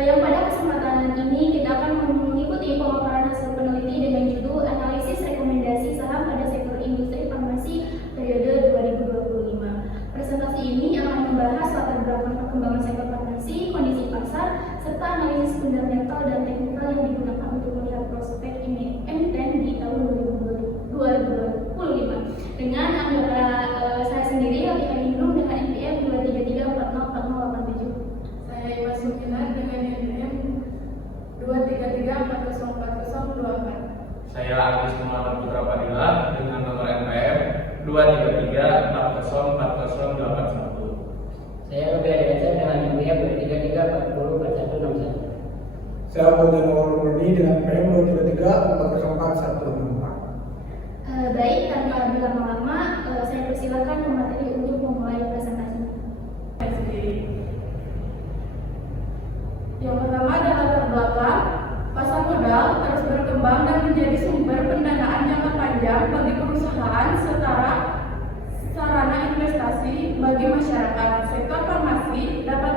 yang pada kesempatan ini kita akan mengikuti pemaparan hasil peneliti dengan judul Analisis Rekomendasi Saham pada Sektor Industri Farmasi periode 2025. Presentasi ini akan membahas latar belakang perkembangan sektor farmasi, kondisi pasar, serta analisis fundamental dan teknikal yang digunakan untuk melihat prospek emiten di tahun 2025. Dengan anggota saya sendiri, Lati Hanindrum dengan NPM 233404087. Saya Iwa Sukina dengan NPM 233404024. Saya Agus Muhammad Putra Padilla dengan nomor NPM 233404081. Saya Robi Adriansyah dengan NPM 233404161. Saya Bodan Murni dengan NPM 233404164. Baik, tanpa berlama-lama, saya persilakan pemateri untuk memulai presentasi. Yang pertama adalah latar belakang. Pasar modal terus berkembang dan menjadi sumber pendanaan jangka panjang bagi perusahaan setara sarana investasi bagi masyarakat. Sektor farmasi dapat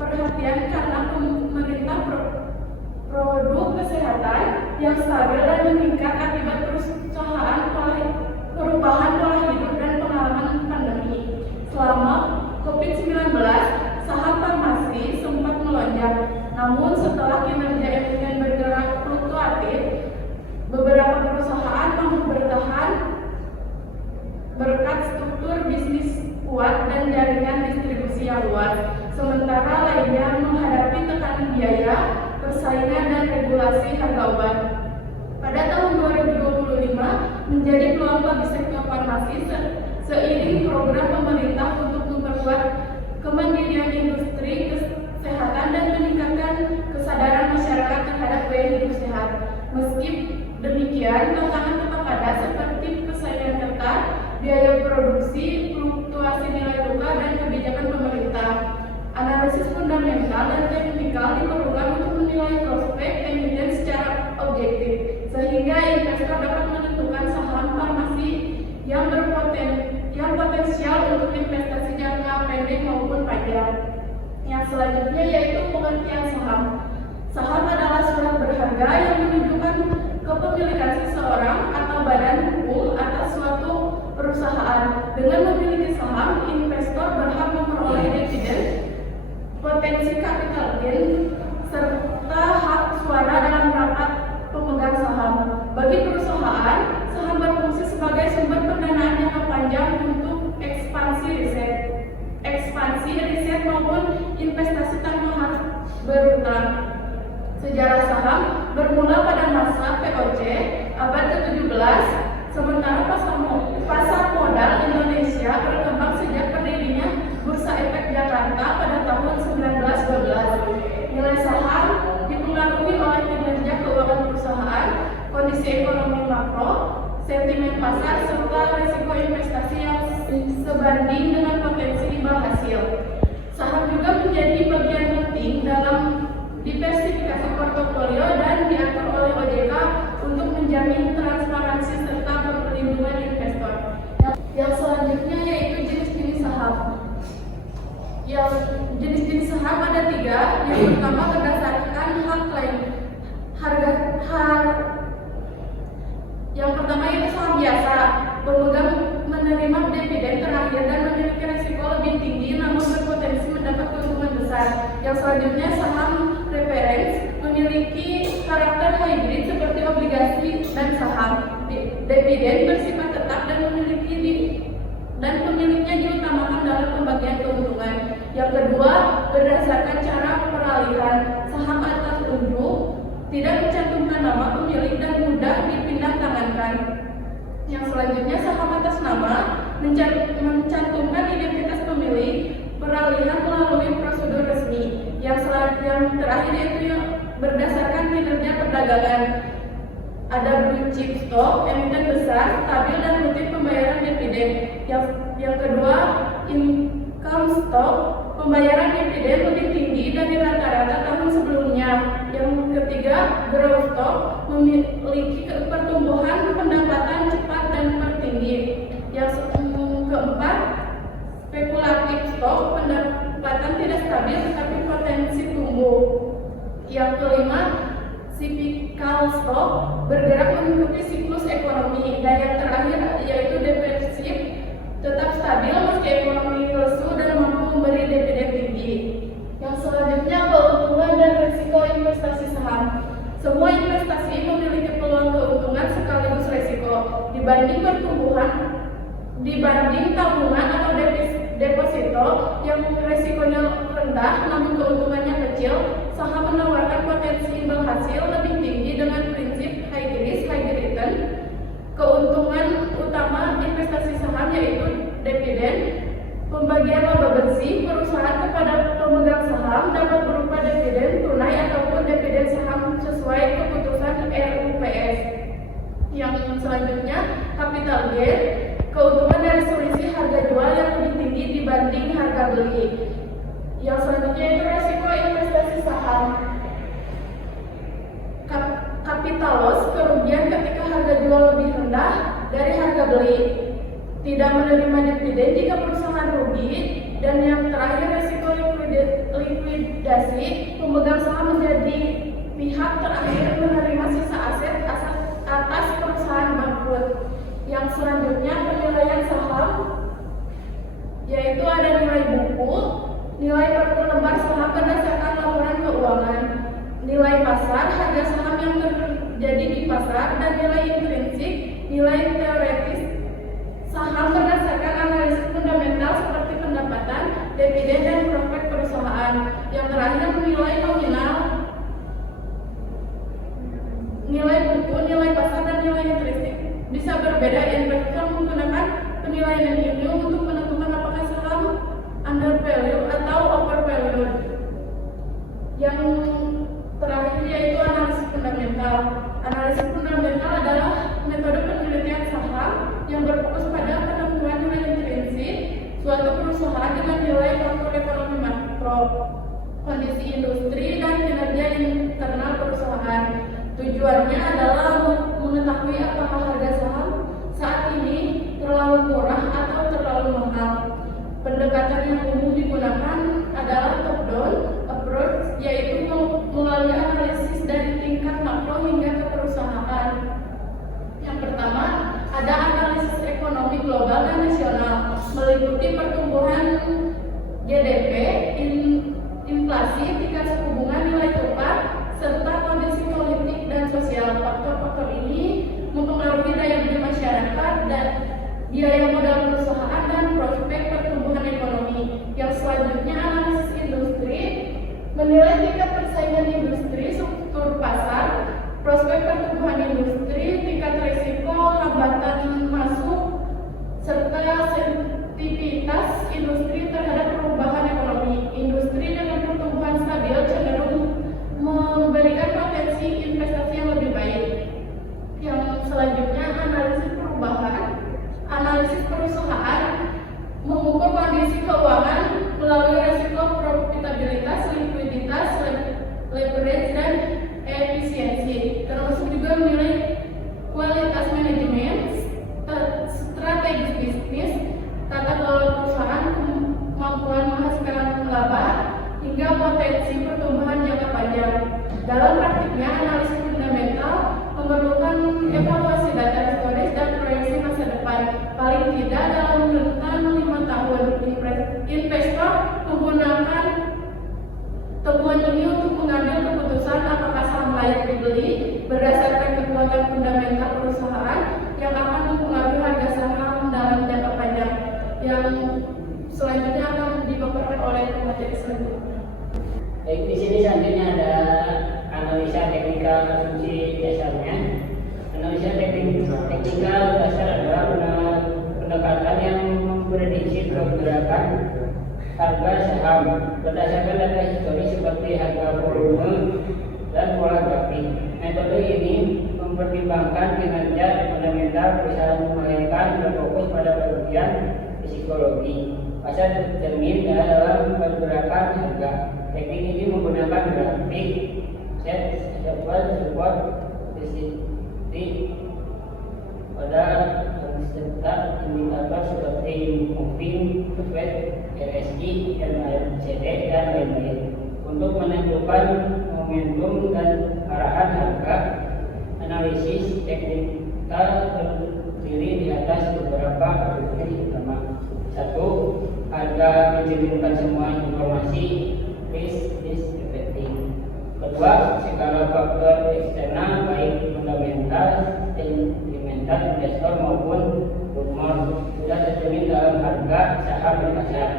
perhatian karena pemerintah produk kesehatan yang stabil dan meningkat akibat perubahan pola hidup dan pengalaman pandemi. Selama COVID-19, saham farmasi sempat melonjak. Namun setelah kinerja emiten bergerak fluktuatif, beberapa perusahaan mampu bertahan berkat struktur bisnis kuat dan jaringan distribusi yang luas. Sementara lainnya menghadapi tekanan biaya, persaingan dan regulasi harga obat. Pada tahun 2025 menjadi peluang bagi sektor farmasi seiring program pemerintah untuk memperkuat kemandirian industri kesehatan dan meningkatkan kesadaran masyarakat terhadap gaya hidup sehat. Meski demikian, tantangan tetap ada seperti persaingan ketat, biaya produksi, fluktuasi nilai tukar, dan kebijakan pemerintah. Analisis fundamental dan teknikal diperlukan untuk menilai prospek emiten secara objektif, sehingga investor dapat menentukan saham farmasi yang potensial untuk investasi jangka pendek maupun panjang. Yang selanjutnya yaitu pengertian saham. Saham adalah surat berharga yang menunjukkan kepemilikan seseorang atau badan hukum atas suatu perusahaan. Dengan memiliki saham, investor berhak memperoleh dividen, potensi capital gain, serta hak suara dalam rapat pemegang saham. Bagi perusahaan, saham berfungsi sebagai sumber pendanaan jangka panjang untuk ekspansi riset maupun investasi tanpa harus berutang. Sejarah saham bermula pada masa POC abad ke-17, sementara pasar modal Indonesia berkembang sejak berdirinya Bursa Efek Jakarta pada tahun 1912. Nilai saham dipengaruhi oleh kinerja keuangan perusahaan, kondisi ekonomi makro, sentimen pasar, serta risiko investasi yang sebanding dengan potensi imbal hasil. Saham juga menjadi bagian penting dalam diversifikasi portofolio dan diatur oleh OJK untuk menjamin transparansi serta perlindungan investor. Yang selanjutnya yaitu jenis-jenis saham. Yang jenis-jenis saham ada 3. Yang pertama berdasarkan hak klaim. Yang pertama yaitu saham biasa, pemegang menerima dividen terakhir dan memiliki risiko lebih tinggi namun berpotensi mendapat keuntungan besar. Yang selanjutnya saham reference, memiliki karakter hybrid seperti obligasi dan saham. Dividen bersifat tetap dan pemiliknya diutamakan dalam pembagian keuntungan. Yang kedua, berdasarkan cara peralihan, saham atas unjuk, tidak mencantumkan nama pemilik dan mudah dipindah tangankan. Yang selanjutnya saham atas nama, mencantumkan identitas pemilik, peralihan melalui prosedur resmi. Yang terakhir yaitu yang berdasarkan kinerja perdagangan. Ada blue chip stock, emiten besar, stabil dan rutin pembayaran dividen. Yang kedua, income stock, pembayaran dividen lebih tinggi dari rata-rata tahun sebelumnya. Yang ketiga, growth stock, memiliki pertumbuhan pendapatan cepat dan tertinggi. Yang keempat, spekulatif stock, pendapatan tidak stabil tetapi potensi tumbuh. Yang kelima, cyclical stock, bergerak mengikuti siklus ekonomi. Dan yang terakhir yaitu defensif, tetap stabil meski ekonomi lesu dan mampu memberi dividen tinggi. Yang selanjutnya, keuntungan dan risiko investasi saham. Semua investasi memiliki peluang keuntungan sekaligus risiko. Dibanding tabungan atau deposito yang risikonya rendah namun keuntungannya kecil, saham menawarkan potensi imbal hasil lebih tinggi dengan prinsip high risk, high return. Keuntungan utama investasi saham yaitu dividen. Pembagian laba bersih perusahaan kepada pemegang saham dapat berupa dividen tunai ataupun dividen saham sesuai keputusan RUPS. Yang selanjutnya, capital gain, keuntungan dari selisih harga jual yang lebih tinggi dibanding harga beli. Yang selanjutnya itu resiko investasi saham. Capital loss, kerugian ketika harga jual lebih rendah dari harga beli. Tidak menerima dividen jika perusahaan rugi. Dan yang terakhir, resiko likuidasi, pemegang saham menjadi pihak terakhir menerima sisa aset atas perusahaan bangkrut. Yang selanjutnya, penilaian saham, yaitu ada nilai buku, nilai per lembar saham berdasarkan laporan keuangan, nilai pasar, harga saham yang terjadi di pasar, dan nilai intrinsik, nilai teoretis saham berdasarkan analisis fundamental seperti pendapatan, dividen, dan profit perusahaan. Yang terakhir, nilai nominal, nilai buku, nilai pasar, dan nilai intrinsik. Bisa berbeda, investor menggunakan penilaian ini untuk menentukan apakah saham undervalue atau overvalued. Yang terakhir yaitu analisis fundamental. Analisis fundamental adalah metode penelitian saham yang berfokus pada penentuan nilai intrinsik suatu perusahaan dengan nilai faktor ekonomi makro, kondisi industri, dan kinerja internal perusahaan. Tujuannya adalah mengetahui apakah harga saham saat ini terlalu murah atau terlalu mahal. Pendekatan yang umum digunakan adalah top-down approach, yaitu melalui analisis dari tingkat makro hingga ke perusahaan. Yang pertama, ada analisis ekonomi global dan nasional, meliputi pertumbuhan GDP, inflasi, tingkat suku bunga, nilai tukar, serta kondisi politik dan sosial. Faktor-faktor ini mempengaruhi daya beli masyarakat dan biaya modal perusahaan dan prospek pertumbuhan ekonomi. Yang selanjutnya, analisis industri, menilai tingkat persaingan industri, struktur pasar, prospek pertumbuhan industri, tingkat risiko, hambatan masuk, serta sensitivitas industri terhadap perubahan ekonomi. Industri dengan pertumbuhan stabil cenderung memberikan potensi investasi yang lebih baik. Yang selanjutnya, analisis perubahan, analisis perusahaan, mengukur kondisi keuangan melalui risiko, profitabilitas, likuiditas, leverage, dan efisiensi, termasuk juga menilai kualitas manajemen, strategi bisnis, tata kelola perusahaan, kemampuan menghasilkan laba, hingga potensi pertumbuhan jangka panjang. Dalam praktiknya, analisis fundamental memerlukan evaluasi data historis dan proyeksi masa depan, paling tidak dalam rentang 5 tahun. Investor menggunakan temuan ini untuk mengambil keputusan apakah saham layak dibeli berdasarkan kekuatan fundamental perusahaan yang akan mempengaruhi harga saham dalam jangka panjang. Yang selanjutnya akan dipaparkan oleh materi selanjutnya. Baik, di sini selanjutnya ada analisa teknikal asumsi dasarnya. Analisa teknikal dasar adalah pendekatan yang memprediksi pergerakan harga saham berdasarkan data historis seperti harga, volume, dan pola grafik. Metode ini mempertimbangkan kinerja fundamental perusahaan, melainkan berfokus pada bagian psikologi pasar tercermin dalam pergerakan harga. Teknik ini menggunakan grafik, set, support, resistance pada serta indikator seperti moving average, RSI, MACD, dan lain-lain untuk menentukan momentum dan arahan harga. Analisis teknikal terdiri di atas beberapa prinsip utama. 1. Harga mencerminkan semua informasi, risk is everything. 2. Segala faktor eksternal baik fundamental, sentimental, investor maupun rumor sudah tercermin dalam harga saham di pasar.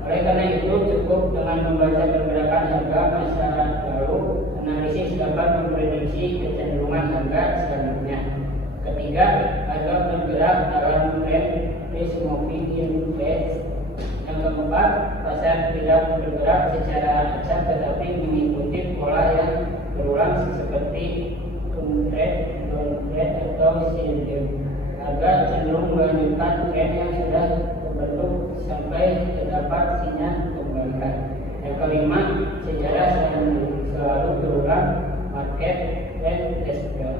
Oleh karena itu cukup dengan membaca pergerakan harga masa lalu, analisis dapat memprediksi kecenderungan harga selanjutnya. 3. Harga bergerak dalam tren risk moving in trends. Yang keempat, pasar tidak bergerak secara acak tetapi mengikuti pola yang berulang seperti trend, downtrend atau shield. Harga cenderung melanjutkan tren yang sudah terbentuk sampai terdapat sinyal kembalikan. Yang kelima, sejarah selalu berulang, market trend respect.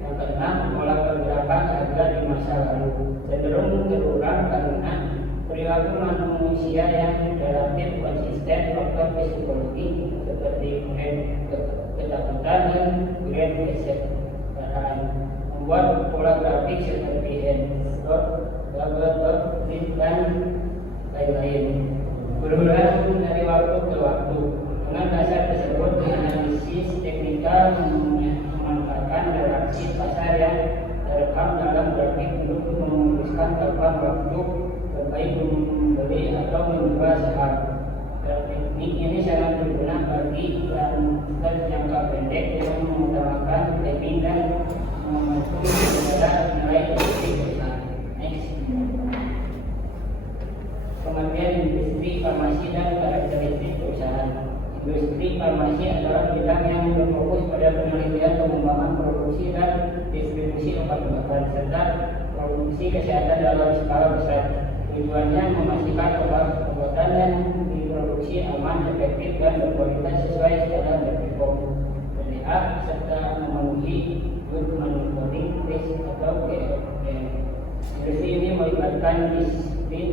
Yang keenam, pola pergerakan harga di masa lalu cenderung berulang karena perilaku manusia yang relatif konsisten. Faktor psikologi seperti ketakutan dan great kesadaran membuat pola grafik seperti headshot, double dan lain-lain berulang dari waktu ke waktu. Dengan dasar tersebut, analisis teknikal memanfaatkan reaksi pasar yang terekam dalam grafik untuk memutuskan kapan waktu terbaik membeli atau menjual saham. Teknik ini sangat berguna bagi investor jangka pendek yang mengutamakan timing dan momentum pada nilai positif perusahaan. Next. Pengertian industri farmasi dan karakteristik perusahaan. Industri farmasi adalah bidang yang berfokus pada penelitian, pengembangan, produksi dan distribusi obat-obatan serta produksi kesehatan dalam skala besar. Tujuannya memastikan obat-obatan yang diproduksi aman, efektif dan berkualitas sesuai standar BPOM, FDA serta memenuhi Good Manufacturing Risk atau GMP. Industri ini melibatkan disiplin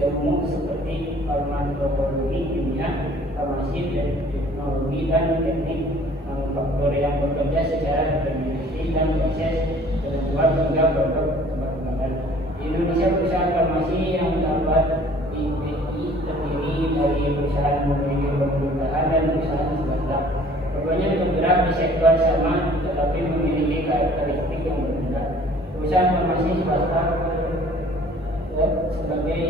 ilmu seperti farmakologi, kimia, farmasi, teknologi dan teknik manufaktur yang bekerja secara deterministik dan proses membuat hingga produk obat-obatan. Di Indonesia, perusahaan farmasi yang dapat IPI terdiri dari perusahaan memiliki pemerintahan dan perusahaan swasta. Keduanya bergerak di sektor sama tetapi memiliki karakteristik yang berbeda. Perusahaan farmasi swasta sebagai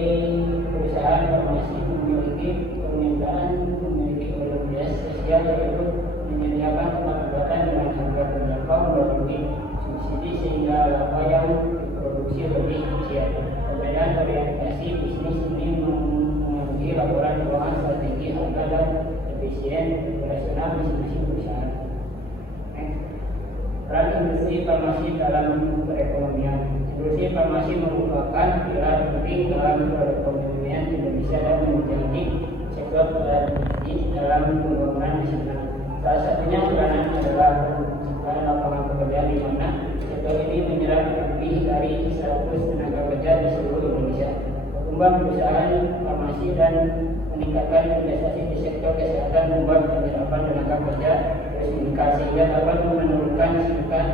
perusahaan farmasi memiliki permintaan, memiliki obligasi sosial yaitu menyediakan obat-obatan dengan harga terjangkau melalui subsidi sehingga apa yang diproduksi lebih kecil. Perbedaan orientasi bisnis ini memenuhi laporan keuangan, strategi harga dan efisien operasional masing-masing perusahaan. Peran industri farmasi dalam perekonomian. Industri farmasi merupakan pilar penting dalam perekonomian Indonesia dan menjadi sektor strategis dalam pembangunan nasional. Salah satunya peranan adalah penciptaan lapangan pekerjaan di mana sektor ini menyerap lebih dari 100 tenaga kerja di seluruh Indonesia. Pertumbuhan perusahaan farmasi dan meningkatkan investasi di sektor kesehatan membuat penyerapan tenaga kerja terus meningkat sehingga dapat menurunkan tingkat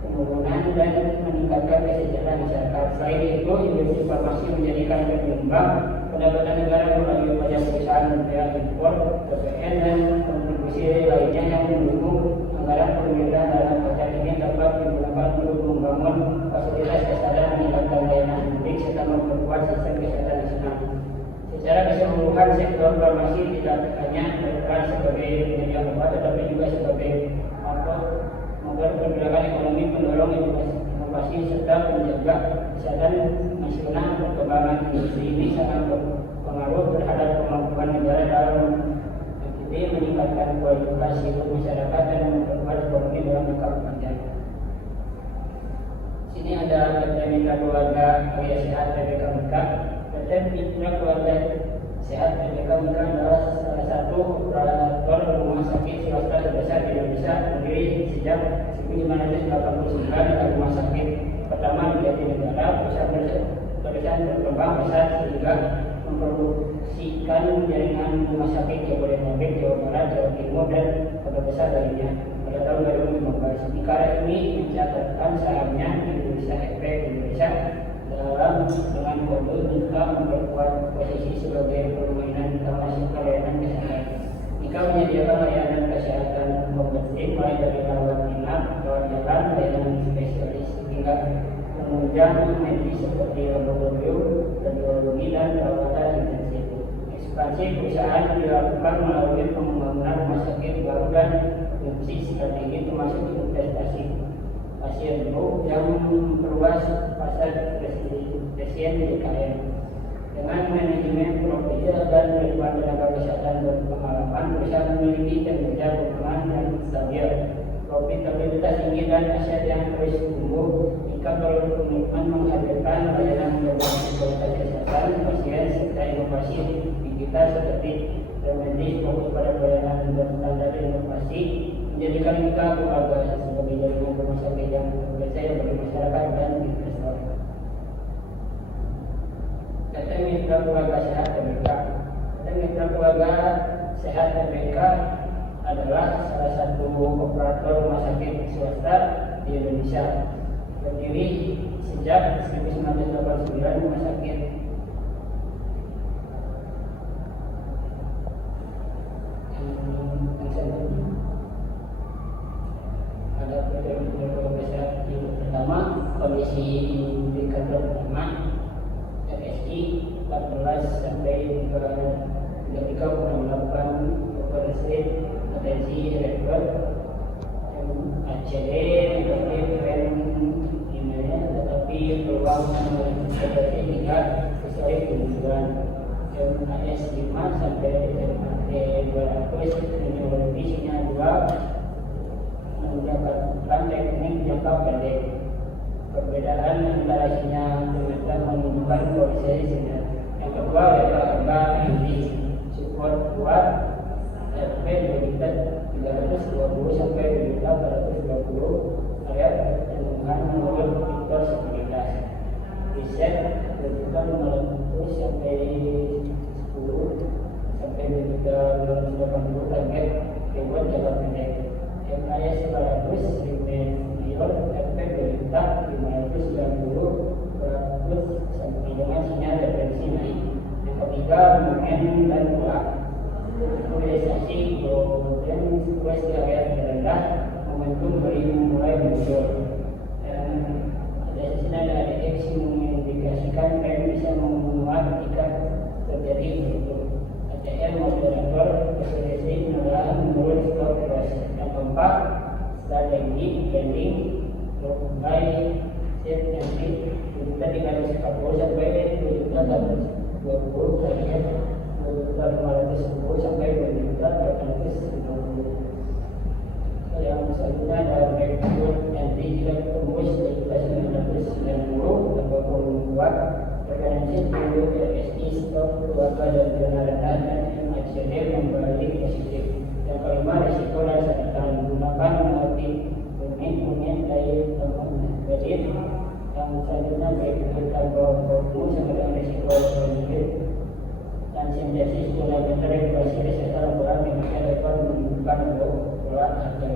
pembangunan dan meningkatkan kesejahteraan masyarakat. Selain itu, industri farmasi menjadikan penyumbang pendapatan negara melalui pajak perusahaan, bea impor, PPN dan kontribusi lainnya yang mendukung anggaran pemerintah. Dalam pajak ini dapat digunakan untuk membangun fasilitas kesehatan, meningkatkan layanan publik serta memperkuat sistem kesehatan nasional. Secara keseluruhan, sektor farmasi tidak hanya berperan sebagai penyedia obat tetapi juga sebagai motor pergerakan ekonomi, mendorong inovasi serta menjaga kesehatan nasional. Perkembangan industri ini sangat berpengaruh terhadap kemampuan negara dalam meningkatkan kualitas hidup masyarakat dan memperkuat ekonomi dalam jangka panjang. Sini ada PT Mitra Keluarga Karya Sehat PPK Mitra. PT Mitra Keluarga Sehat PPK Mitra adalah salah satu operator rumah sakit swasta terbesar di Indonesia, berdiri sejak 1989 dan rumah sakit pertama di Jatinegara. Perusahaan berkembang besar sehingga memproduksikan jaringan rumah sakit Jabodetabek, Jawa Barat, Jawa Timur dan terbesar lainnya. Pada tahun 2015, Mika resmi mencatatkan sahamnya di Bursa Efek Indonesia dengan kode Mika memperkuat posisi sebagai permainan termasuk layanan kesehatan. Mika menyediakan layanan kesehatan komprehensif mulai dari rawat inap, rawat jalan, layanan spesialis hingga penunjang medis seperti laboratorium, radiologi, dan perawatan intensif. Ekspansi perusahaan dilakukan melalui pembangunan rumah sakit baru dan fungsi strategi termasuk investasi pasien baru yang memperluas pasar pasien DKM. Dengan manajemen profesional dan ribuan tenaga kesehatan berpengalaman, perusahaan memiliki kinerja performa yang stabil, profitabilitas tinggi, dan aset yang terus tumbuh. Mika berkomitmen menghadirkan layanan berbasis kualitas kesehatan pasien serta inovasi digital seperti telemedicine fokus pada pelayanan berstandar inovasi, menjadikan Mika keluarga sebagai jaringan rumah sakit yang berjaya bagi masyarakat dan investor. Data Mitra Keluarga Sehat MK. Data Mitra Keluarga Sehat MK adalah salah satu operator rumah sakit swasta di Indonesia. Berdiri sejak 1989, rumah sakit ada pertama Komisi Indikator Pertama RSI 14 sampai 33,8 persen atensi rekor ACD negatif tren ininya, tetapi peluang seperti hingga sesuai kebutuhan. AS 5 sampai MAT 200 teknologinya 2 mendapatkan teknik jangka pendek. Perbedaan antara sinyal kilometer menunjukkan posisi sinyal. Yang kedua adalah harga inti support kuat RP limited 320 sampai 420 area dengan menurut fitur stabilitas. Reset menunjukkan 500 sampai 10 sampai 280 target reward jangka pendek. MIS 100 remain mayor RP berita 590 sampai dengan sinyal referensi naik. Yang ketiga momen dan pola polarisasi kemudian sequence di area terendah, momentum beri mulai muncul. Dan ada sisi ada X mengindikasikan tren bisa menguat jika terjadi begitu. ATM moderator posisi adalah menurut stop loss. Yang keempat strategi trading buy set nanti kita dikali 40 sampai 2 juta dan 20 target 2.510 sampai 2.450. Yang selanjutnya ada breakthrough nanti kita tembus 2.990 atau membuat referensi dulu RSI stop keluarga dan zona rendah dan MACD kembali positif. Yang kelima risiko dan catatan menggunakan multi unit dari kredit. Yang selanjutnya breakthrough tanpa fokus sama dengan risiko positif. Dan sintesis fundamental regulasi kesehatan laboral yang dapat menunjukkan pola harga.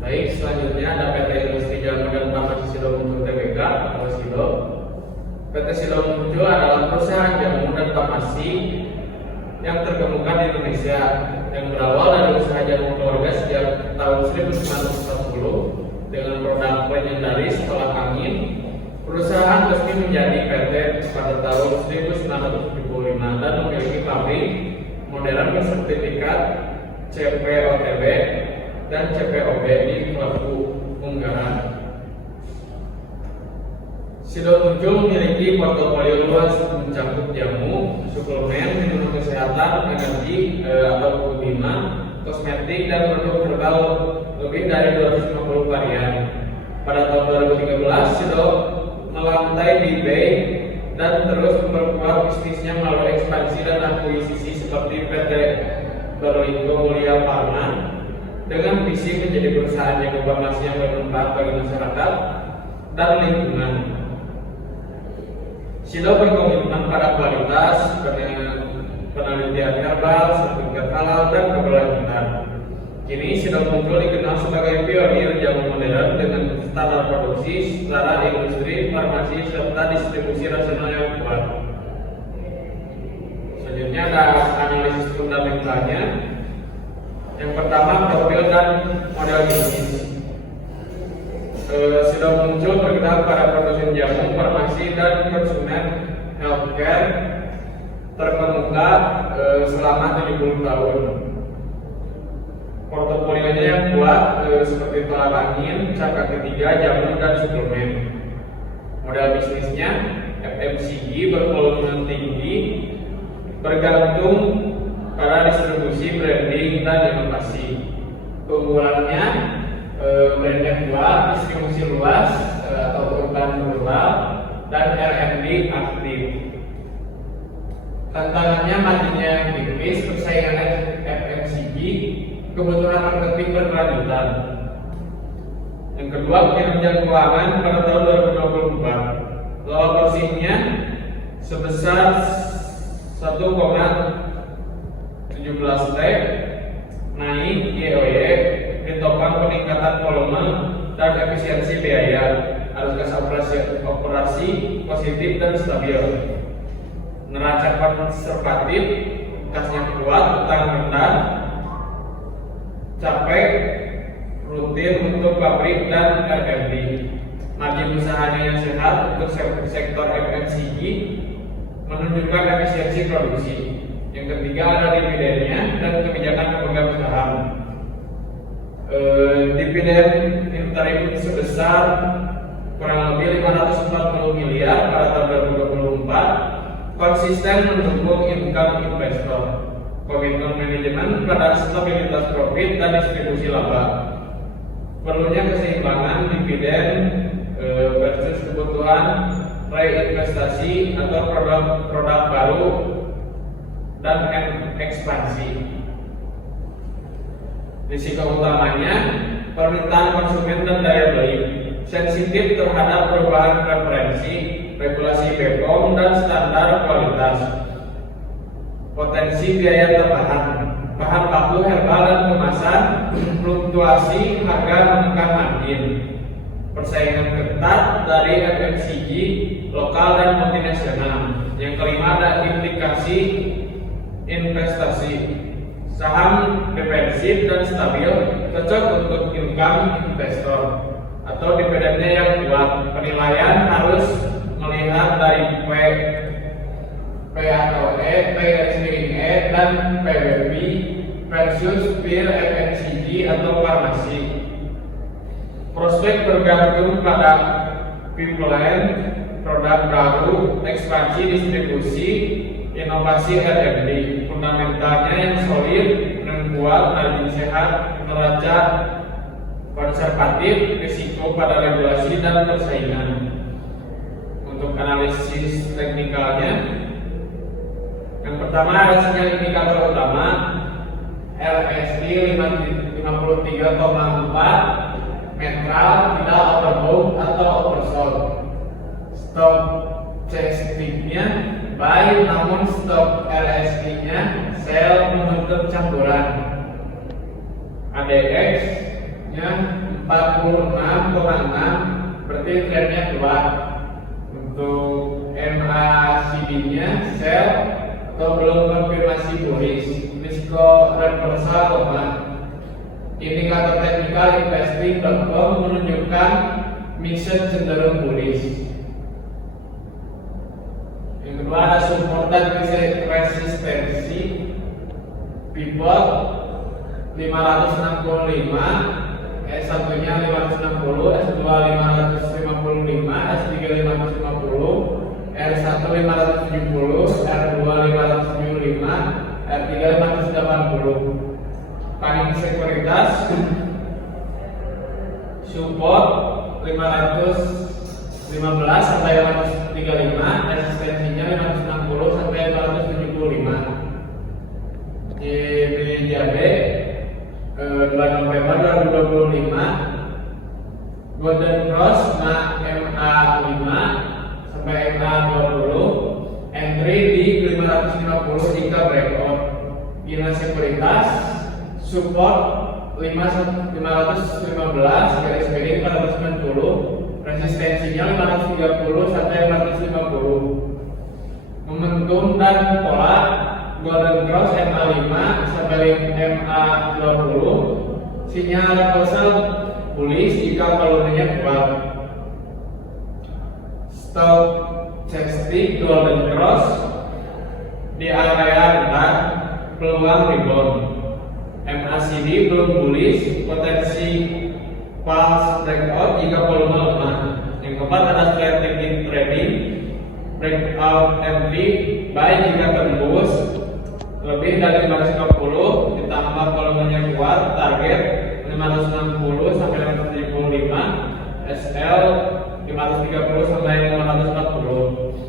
Baik, selanjutnya ada PT Industri Jalan Medan Farmasi Sidomuncul Tbk atau Sido. PT Sidomuncul adalah perusahaan jamu dan farmasi yang terkemuka di Indonesia yang berawal dari usaha jamu keluarga sejak tahun 1940 dengan produk legendaris tolak angin. Perusahaan resmi menjadi PT pada tahun 1975 dan memiliki pabrik modern bersertifikat CPOTB dan CPOB di Klabu, Ungaran. Sidomuncul memiliki portofolio luas mencakup jamu, suplemen, minuman kesehatan, energi atau kulina, kosmetik, dan produk herbal lebih dari 250 varian. Pada tahun 2013, Sido melantai di eBay dan terus memperkuat bisnisnya melalui ekspansi dan akuisisi seperti PT Berlindo Mulia Pharma dengan visi menjadi perusahaan yang farmasi yang bermanfaat bagi masyarakat dan lingkungan. Sido berkomitmen pada kualitas, penelitian herbal, sertifikat halal, dan keberlanjutan. Kini sudah muncul dikenal sebagai pionir jamu modern dengan standar produksi, setara industri, farmasi, serta distribusi rasional yang kuat. Selanjutnya ada analisis fundamentalnya. Yang pertama, profil dan model bisnis. Sudah muncul bergerak para produsen jamu, farmasi, dan konsumen healthcare terkemuka selama 70 tahun. Portofolionya yang kuat seperti tolak angin, cakra ketiga, jamu, dan suplemen. Modal bisnisnya FMCG bervolume tinggi, bergantung pada distribusi, branding, dan inovasi. Keunggulannya brand yang kuat, distribusi luas atau urban rural, dan R&D aktif. Tantangannya marginnya yang tipis, persaingannya FMCG, kebutuhan marketing berkelanjutan. Yang kedua, kinerja keuangan pada tahun 2024. Laba bersihnya sebesar 1,17 T, naik YoY, ditopang peningkatan volume dan efisiensi biaya. Arus kas operasi positif dan stabil. Neraca konservatif, kasnya kuat, utang rendah, capai rutin untuk pabrik dan R&D. Margin usahanya yang sehat untuk sektor FMCG menunjukkan efisiensi produksi. Yang ketiga ada dividennya dan kebijakan pemegang saham. Dividen interim sebesar kurang lebih 540 miliar pada tahun 2024, konsisten mendukung income investor. Komitmen manajemen pada stabilitas profit dan distribusi laba. Perlunya keseimbangan dividen versus kebutuhan reinvestasi atau produk baru dan ekspansi. Risiko utamanya permintaan konsumen dan daya beli, sensitif terhadap perubahan preferensi, regulasi BPOM dan standar kualitas. Potensi biaya tambahan, bahan baku herbal dan kemasan, fluktuasi harga menekan margin, persaingan ketat dari FMCG lokal dan multinasional. Yang kelima ada implikasi investasi, saham defensif dan stabil, cocok untuk income investor atau dividennya yang kuat. Penilaian harus melihat dari P atau E, P garis miring E, dan PBB versus peer FMCG atau farmasi. Prospek bergantung pada pipeline, produk baru, ekspansi distribusi, inovasi R&D. Fundamentalnya yang solid dan kuat, margin sehat, neraca konservatif, risiko pada regulasi dan persaingan. Untuk analisis teknikalnya, yang pertama ada sinyal indikator utama RSI 53,4, netral, tidak overbought atau oversold. Stop stick-nya buy, namun stop RSI-nya sell menutup campuran. ADX nya 46,6, berarti trendnya kuat. Untuk MACD-nya sell atau belum konfirmasi bullish, risiko reversal lemah. Indikator teknikal investing.com menunjukkan mixed cenderung bullish. Yang kedua ada support dan resistensi. Pivot 565, S1-nya 560, S2 555, S3 550, R1 570, R2 575, R3 580. Panik sekuritas support 515 sampai 535, resistensinya 560 sampai 575. JBJB 2 November 2025, Golden Cross MA5 sampai MA20, entry di 550 jika breakout. Gina sekuritas support garis miring 490, resistensinya 530 sampai 450. Momentum dan pola Golden Cross MA5 sampai MA20, sinyal reversal bullish jika volumenya kuat. Stop stick Golden Cross di area rendah, peluang rebound. MACD belum bullish, potensi false breakout jika volume lemah. Yang keempat ada strategic trading, breakout entry buy jika tembus lebih dari 550 ditambah volumenya kuat, target 560 sampai 575, SL 530 sampai 540.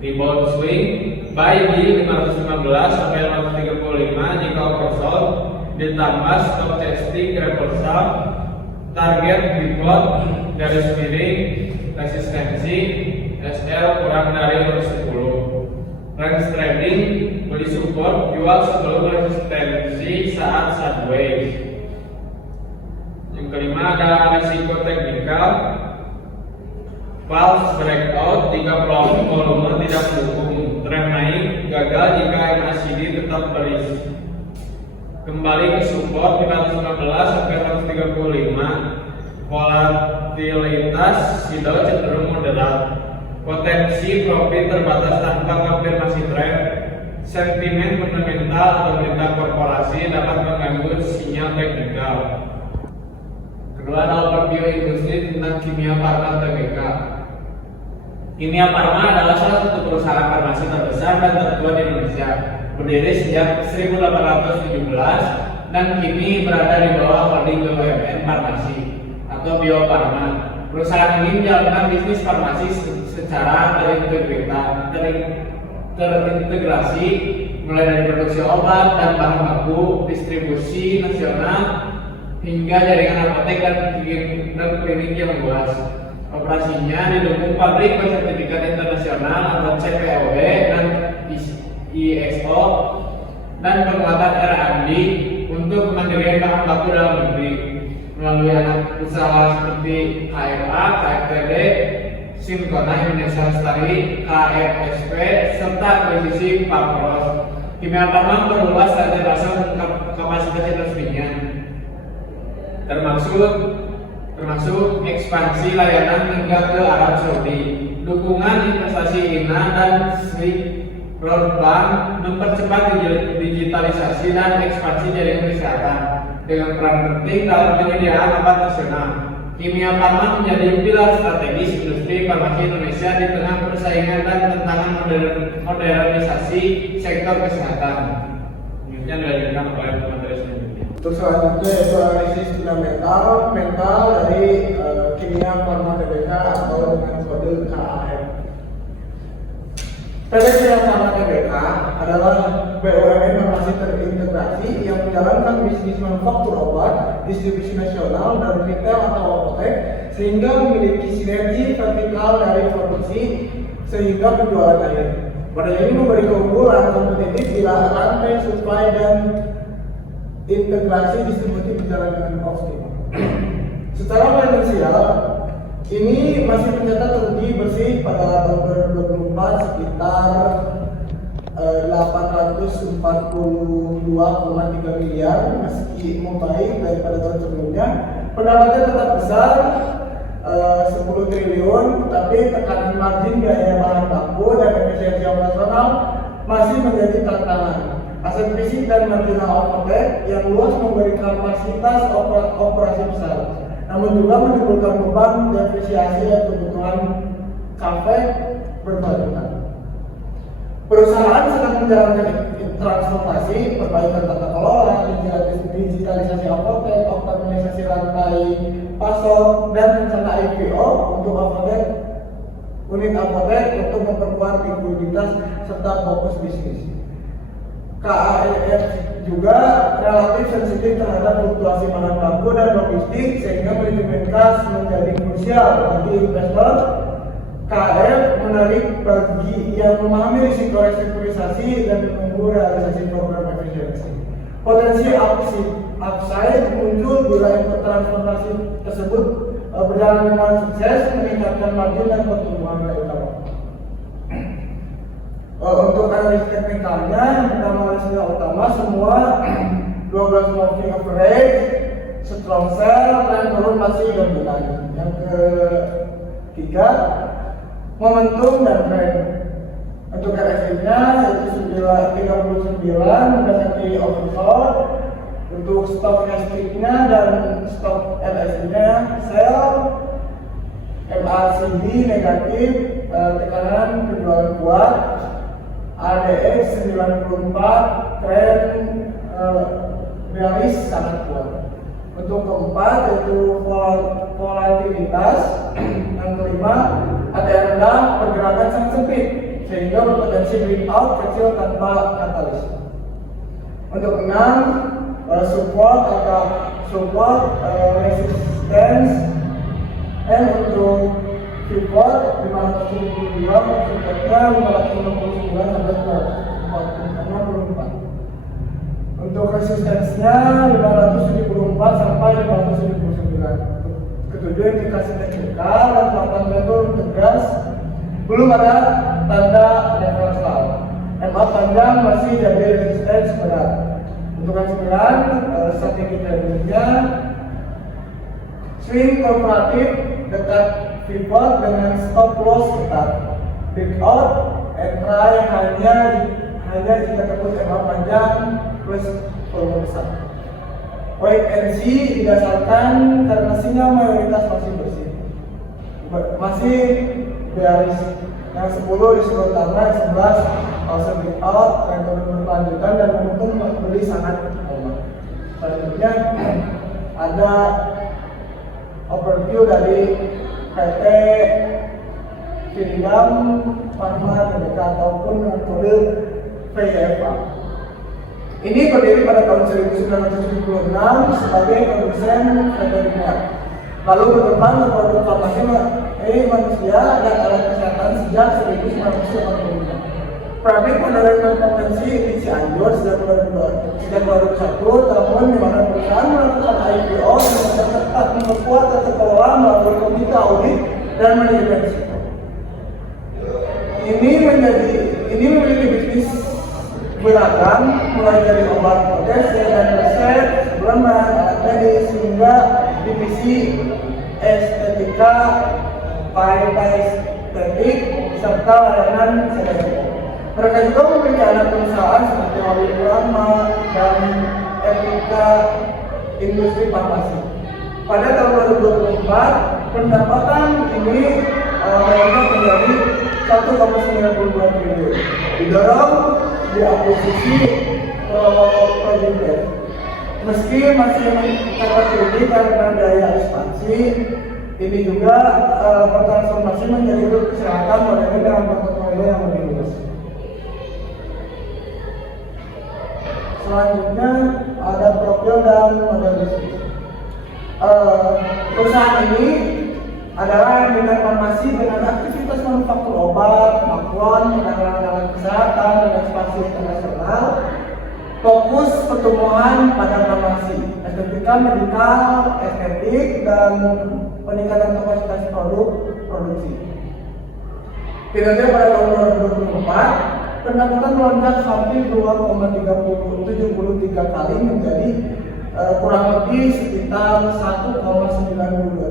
Rebound swing buy di 515 sampai 535 jika oversold, ditambah stop testing reversal, target pivot garis miring resistensi SL kurang dari 10. Range trading beli support, jual sebelum resistensi saat sideways. Yang kelima ada risiko teknikal, false breakout jika volume tidak mendukung, tren naik gagal jika MACD tetap bearish. Kembali ke support 515 sampai 135. Volatilitas sido cenderung moderat. Potensi profit terbatas tanpa konfirmasi tren. Sentimen fundamental atau berita korporasi dapat mengganggu sinyal teknikal. Kedua, overview industri tentang Kimia Farma Tbk. Kimia Farma adalah salah satu perusahaan farmasi terbesar dan tertua di Indonesia. Berdiri sejak 1817 dan kini berada di bawah holding BUMN Farmasi atau Bio Farma. Perusahaan ini menjalankan bisnis farmasi secara terintegrasi, mulai dari produksi obat dan bahan baku, distribusi nasional, hingga jaringan apotek dan klinik yang luas. Operasinya didukung pabrik bersertifikat internasional atau CPOB dan ISO dan penguatan R&D untuk kemandirian bahan baku dalam negeri melalui anak usaha seperti KFA, KFTD, Simkona Indonesia Lestari, KFSP, serta akuisisi Papros. Kimia Farma perluas dan terasa kapasitas industrinya, termasuk ekspansi layanan hingga ke Arab Saudi. Dukungan investasi INA dan Silk Bank mempercepat digitalisasi dan ekspansi jaringan kesehatan dengan peran penting dalam penyediaan obat nasional. Kimia Farma menjadi pilar strategis industri farmasi Indonesia di tengah persaingan dan tantangan modernisasi sektor kesehatan. Ini dilanjutkan oleh materi selanjutnya. Untuk selanjutnya yaitu analisis fundamental mental dari Kimia Farma Tbk atau dengan kode KAF. PT Kimia Farma Tbk adalah BUMN farmasi terintegrasi yang menjalankan bisnis manufaktur obat, distribusi nasional, dan retail atau apotek, sehingga memiliki sinergi vertikal dari produksi sehingga penjualan akhir. Model ini memberi keunggulan kompetitif bila rantai supply dan integrasi distribusi berjalan dengan optimal. Secara finansial, ini masih mencatat rugi bersih pada tahun 2024 sekitar 842,3 miliar, meski membaik daripada tahun sebelumnya. Pendapatan tetap besar 10 triliun, tapi tekanan margin biaya bahan baku dan efisiensi operasional masih menjadi tantangan. Aset fisik dan marginal apotek yang luas memberi kapasitas operasi besar, namun juga menimbulkan beban depresiasi dan kebutuhan CapEx berkelanjutan. Perusahaan sedang menjalankan transformasi, perbaikan tata kelola, digitalisasi apotek, optimalisasi rantai pasok, dan rencana IPO untuk unit apotek untuk memperkuat likuiditas serta fokus bisnis. KAF juga relatif sensitif terhadap fluktuasi bahan baku dan logistik, sehingga likuiditas menjadi krusial bagi investor. KAF menarik bagi yang memahami risiko restrukturisasi dan menunggu realisasi program efisiensi. Potensi upside muncul bila ikut transportasi tersebut berjalan dengan sukses, meningkatkan margin dan pertumbuhan dari utama. Untuk analisis teknikalnya, yang pertama analisisnya utama semua 12 moving average, strong sell, tren turun masih dominan. Yang ketiga, momentum dan tren. Untuk RSI-nya yaitu 39 mendekati oversold. Untuk stokastiknya dan stok LSI-nya sell, MACD negatif, tekanan penjualan kuat, ADX 94, tren bearish sangat kuat. Untuk keempat yaitu volatilitas. Yang kelima, ATR rendah, pergerakan sangat sempit sehingga berpotensi breakout kecil tanpa katalis. Untuk enam, support atau resistance, dan untuk support 572, supportnya 559 sampai 464. Untuk resistensinya 574 sampai 579. Ketujuh, indikasi teknikal dan 8 level tegas, belum ada tanda reversal. MA panjang masih jadi resistance berat. Untuk yang 9, strategi tradingnya swing kooperatif dekat pivot dengan stop loss ketat. Breakout entry hanya jika tembus MA panjang plus volume besar. Wait and see didasarkan karena sinyal mayoritas masih bersih, masih bearish. Yang 10 disuruh tangan, 11 also breakout, yang berkelanjutan dan momentum beli sangat lemah. Selanjutnya ada overview dari PT Vindam Pharma Tbk ataupun kode VFA. Ini berdiri pada tahun 1976 sebagai produsen veteriner. Lalu berkembang ke produk farmasi manusia dan alat kesehatan sejak 1985. Pabrik menerapkan kompetensi di Cianjur sejak 2001, tahun di mana perusahaan melakukan IPO dengan ketat memperkuat tata kelola melalui komite audit dan manajemen risiko. Ini memiliki bisnis beragam, mulai dari obat protes dan resep, suplemen, alat medis hingga divisi estetika, estetik, serta layanan CDC. Mereka juga memiliki anak perusahaan seperti Wali Ulama dan Etika Industri Farmasi. Pada tahun 2024, pendapatan ini mereka menjadi 1,92 triliun. Didorong di akuisisi Project. Meski masih mencatat tinggi karena daya ekspansi, ini juga bertransformasi menjadi grup kesehatan modern dengan portofolio yang lebih luas. Selanjutnya ada profil dan model bisnis. Perusahaan ini adalah yang dengan farmasi dengan aktivitas manufaktur obat, maklon, penanganan alat kesehatan dan ekspansi internasional. Fokus pertumbuhan pada farmasi, estetika medikal, estetik, dan peningkatan kapasitas produksi. Kinerja pada tahun 2024, pendapatan melonjak hampir 2,73 kali menjadi kurang lebih sekitar 1,92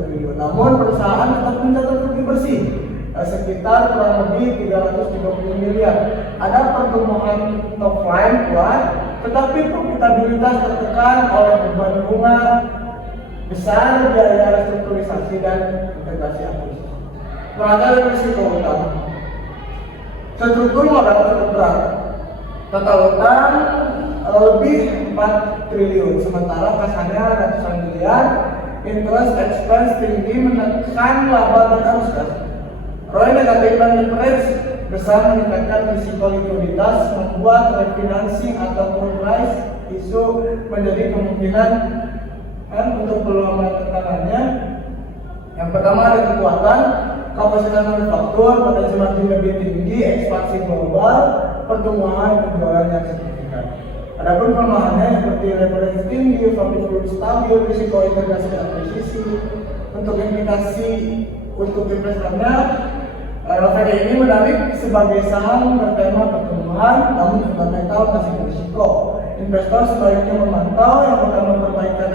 triliun. Namun perusahaan tetap mencatat rugi bersih sekitar kurang lebih 330 miliar. Ada pertumbuhan top line kuat, tetapi profitabilitas tertekan oleh beban bunga besar, biaya restrukturisasi dan integrasi akuisisi. Berada dari risiko utang. Struktur modal cukup berat. Total utang lebih 4 triliun, sementara kasarnya ratusan miliar. Interest expense tinggi menekan laba dan arus kas. ROI negatif dan leverage besar meningkatkan risiko likuiditas, membuat refinancing ataupun price issue menjadi kemungkinan untuk peluang tekanannya. Yang pertama ada kekuatan, kapasitas manufaktur, potensi margin lebih tinggi, ekspansi global, pertumbuhan penjualan yang signifikan. Adapun kelemahannya seperti leverage tinggi, profit belum stabil, risiko integrasi akuisisi. Untuk implikasi untuk investornya, LVD ini menarik sebagai saham bertema pertumbuhan, namun fundamental masih berisiko. Investor sebaiknya memantau yang pertama perbaikan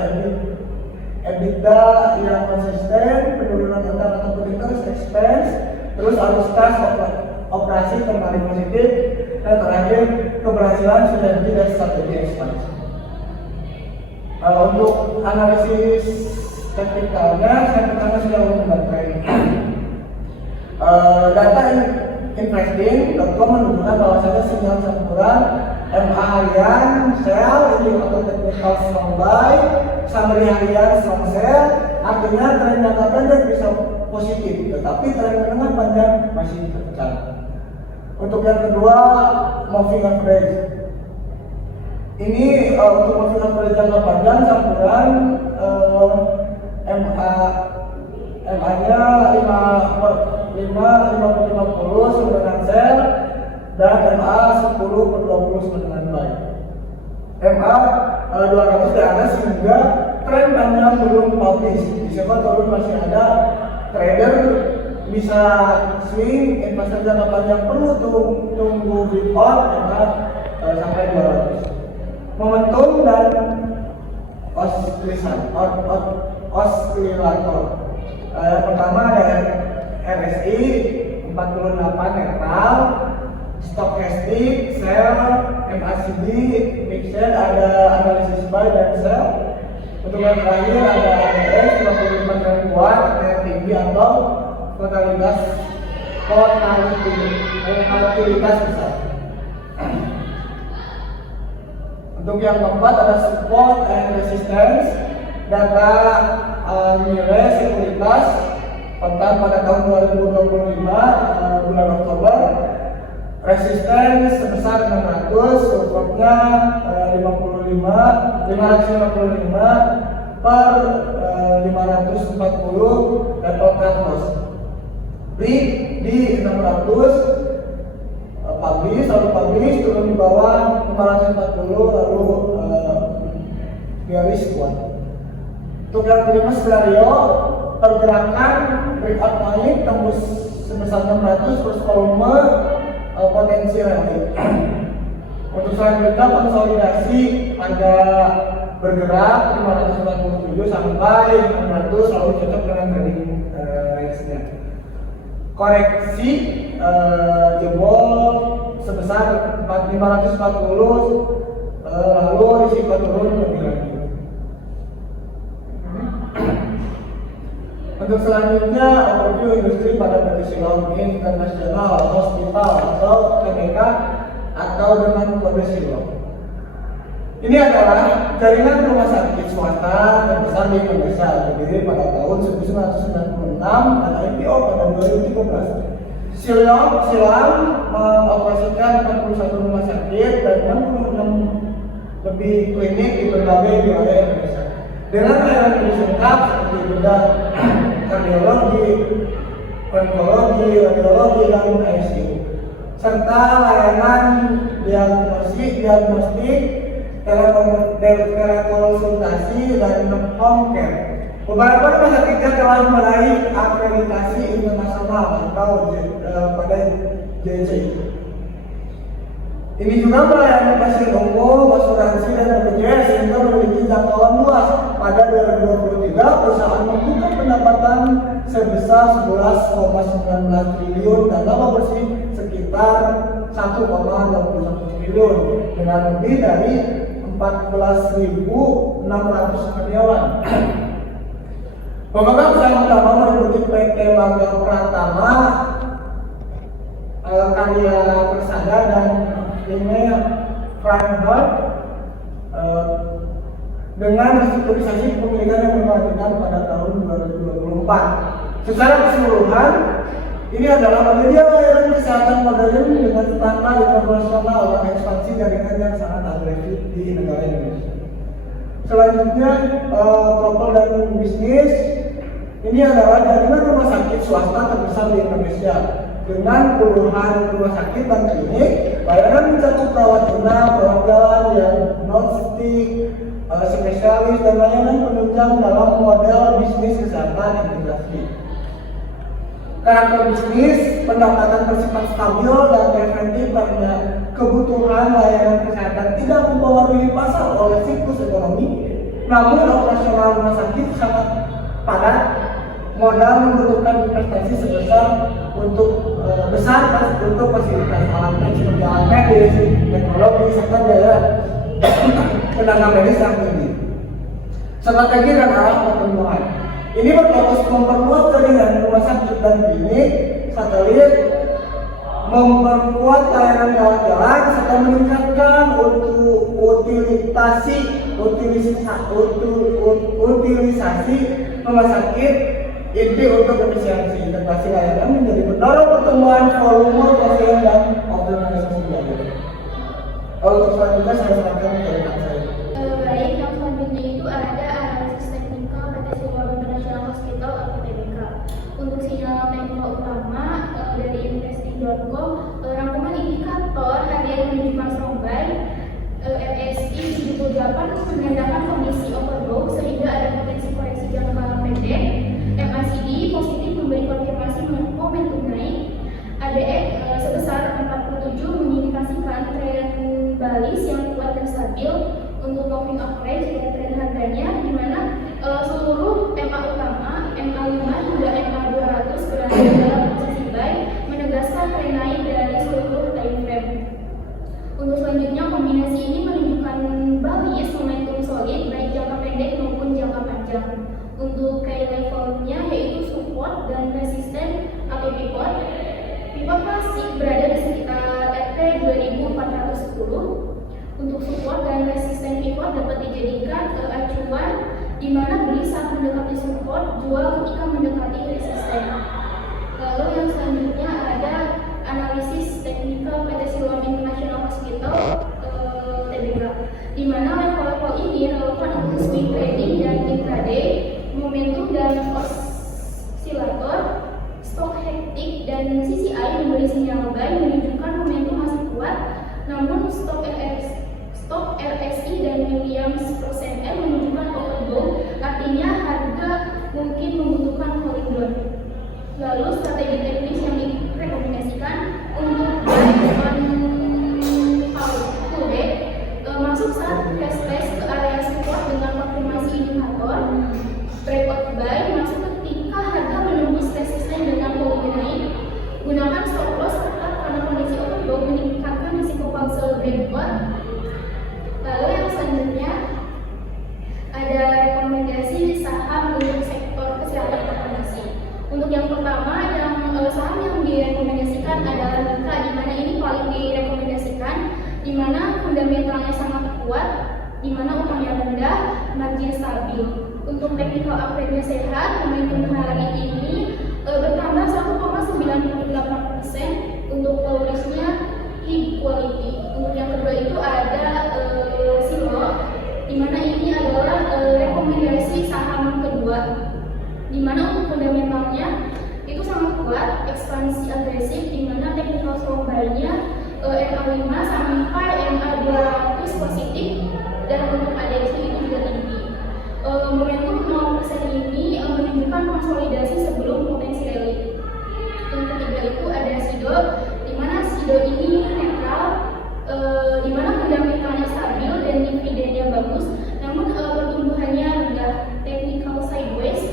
EBITDA yang konsisten, penurunan utang ataupun interest expense, terus arus kas operasi kembali positif, dan terakhir keberhasilan sinergi dan strategi ekspansi. Untuk analisis teknikalnya, saya pertama sudah menggunakan data investing.com menunjukkan bahwasanya sinyal campuran MA harian sell indikator technical strong buy, summary harian strong sell, artinya tren jangka pendek bisa positif, tetapi tren menengah panjang masih terpecah. Untuk yang kedua, moving average. Ini untuk moving average jangka panjang campuran MA-nya 50 dengan sell dan MA 10/20 dengan buy. MA 200 di atas sehingga tren panjang belum publish. Siapa turun masih ada trader bisa swing, investor jangka panjang perlu tunggu bid on MA sampai 200. Momentum dan oscillator. Yang pertama ada RSI 48 netral, stochastic, sell, MACD, mixed, ada analisis buy dan sell. Untuk yang terakhir ada ADS 55 tren kuat, tren tinggi atau volatilitas besar. Untuk yang keempat ada support and resistance, data nilai sekuritas pada tahun 2025 bulan Oktober, resistance sebesar 600, supportnya 555 per 540 dan total loss. Break di 600, publish turun di bawah 540 lalu garis kuat. Untuk yang kelima skenario, pergerakan breakout naik tembus sebesar 600 terus volume potensi rally. Untuk selanjutnya konsolidasi ada bergerak 547 sampai 600 lalu cocok dengan trading range-nya. Koreksi jebol sebesar 540 lalu risiko turun lebih lagi. Untuk selanjutnya overview industri pada PT Silom International Hospital atau TBK atau dengan kode Silom. Ini adalah jaringan rumah sakit swasta terbesar di Indonesia, berdiri pada tahun 1996 dan IPO pada 2013. Silom mengoperasikan 41 rumah sakit dan 66 lebih klinik di berbagai wilayah Indonesia. Dengan layanan medis lengkap seperti bedah kardiologi, onkologi, radiologi, dan ICU, serta layanan diagnostik, telekonsultasi, dan home care. Beberapa rumah sakitnya telah meraih akreditasi internasional atau pada JCI. Ini juga melayani pasien umum, asuransi, dan BPJS sehingga memiliki jangkauan luas. Pada 2023, perusahaan membuka pendapatan sebesar 11,19 triliun dan laba bersih sekitar 1,21 triliun dengan lebih dari 14.600 karyawan. Pemegang saham utama meliputi PT Magang Pratama, Karya Persada, dan ini Frankfurt dengan restrukturisasi kepemilikan yang berkelanjutan pada tahun 2024. Secara keseluruhan, ini adalah penyedia layanan kesehatan modern dengan standar internasional dan ekspansi jaringan yang sangat agresif di negara Indonesia. Selanjutnya, propel dan bisnis. Ini adalah jaringan rumah sakit swasta terbesar di Indonesia. dengan puluhan rumah sakit dan klinik. Bayaran mencakup perawat inap, perawat jalan, diagnostik, spesialis dan layanan penunjang dalam model bisnis kesehatan integrasi. Karakter bisnis, pendapatan bersifat stabil dan preventif karena kebutuhan layanan kesehatan tidak mempengaruhi pasar oleh siklus ekonomi. Namun operasional rumah sakit sangat padat, modal membutuhkan investasi sebesar untuk fasilitas alat seperti alat medis, teknologi, serta biaya tenaga medis yang tinggi. Strategi dan arah pertumbuhan. Ini berfokus memperluas jaringan rumah sakit dan klinik satelit, memperkuat layanan rawat jalan, serta meningkatkan utilisasi rumah sakit. Inti untuk efisiensi integrasi layanan menjadi mendorong pertumbuhan volume pasien dan optimalisasi biaya. Untuk selanjutnya saya serahkan ke rekan saya. Baik, yang selanjutnya itu ada analisis teknikal PT Siloam International Hospital atau TBK. Untuk sinyal teknikal utama dari investing.com, rangkuman indikator harian menunjukkan strongbuy RSI 78 menandakan kondisi overbought sehingga ada potensi koreksi jangka pendek. MACD positif memberi konfirmasi momentum naik. ADX sebesar 47 mengindikasikan tren balis yang kuat dan stabil. Untuk moving average dan tren harganya di mana seluruh MA utama MA5 hingga MA200 berada dalam posisi buy, menegaskan tren naik dari seluruh time frame. Untuk selanjutnya kombinasi ini menunjukkan balis momentum solid baik jangka pendek maupun jangka panjang. Untuk key levelnya yaitu support dan resisten atau pivot. Pivot klasik berada di sekitar RT 2410. Untuk support dan resisten pivot dapat dijadikan acuan di mana beli saat mendekati support, jual ketika mendekati resisten. Lalu yang selanjutnya ada analisis teknikal PT Siloam International Hospital TBK, di mana level-level ini relevan untuk swing trading dan intraday. Momentum dan osilator, stok hektik dan CCI memberi sinyal buy menunjukkan momentum masih kuat, namun stok RSI dan Williams persen menunjukkan overbought, artinya harga mungkin membutuhkan falling down. Lalu strategi teknis yang direkomendasikan untuk buy on pullback, masuk saat fast ke area support dengan konfirmasi indikator. Breakout buy masuk ketika harga menembus resisten dengan volume naik. Gunakan stop loss ketat karena kondisi overbought meningkatkan risiko false breakout. Lalu yang selanjutnya ada rekomendasi saham untuk sektor kesehatan farmasi. Untuk yang pertama, saham yang direkomendasikan adalah Nika, di mana ini paling direkomendasikan, di mana fundamentalnya sangat kuat, di mana utangnya rendah, margin stabil. Untuk technical upgrade-nya sehat, momentum hari ini bertambah 1,98%. Untuk low risk-nya high quality. Untuk yang kedua itu ada Silo, di mana ini adalah rekomendasi saham kedua, di mana untuk fundamentalnya itu sangat kuat, ekspansi agresif, di mana technical strong buy-nya MA5 sampai MA200 positif, dan untuk ADX itu juga tinggi. Momentum 0% ini menunjukkan konsolidasi sebelum potensi rally. Yang ketiga itu ada Sido, di mana Sido ini netral, di mana fundamentalnya stabil dan dividennya bagus, namun pertumbuhannya rendah, technical sideways,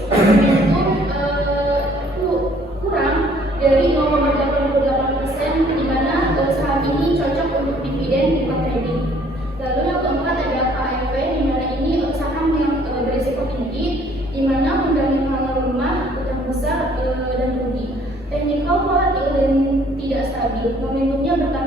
momentum kurang dari 0,88%, di mana saham ini cocok untuk dividen bukan trading. Lalu yang keempat ada KFW, di mana ini saham yang berisiko tinggi, di mana fundamentalnya lemah, besar dan rugi. Technical volatil dan tidak stabil. Momentumnya bertahan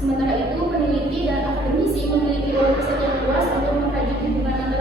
Sementara itu, peneliti dan akademisi memiliki wawasan yang luas untuk mengkaji hubungan antara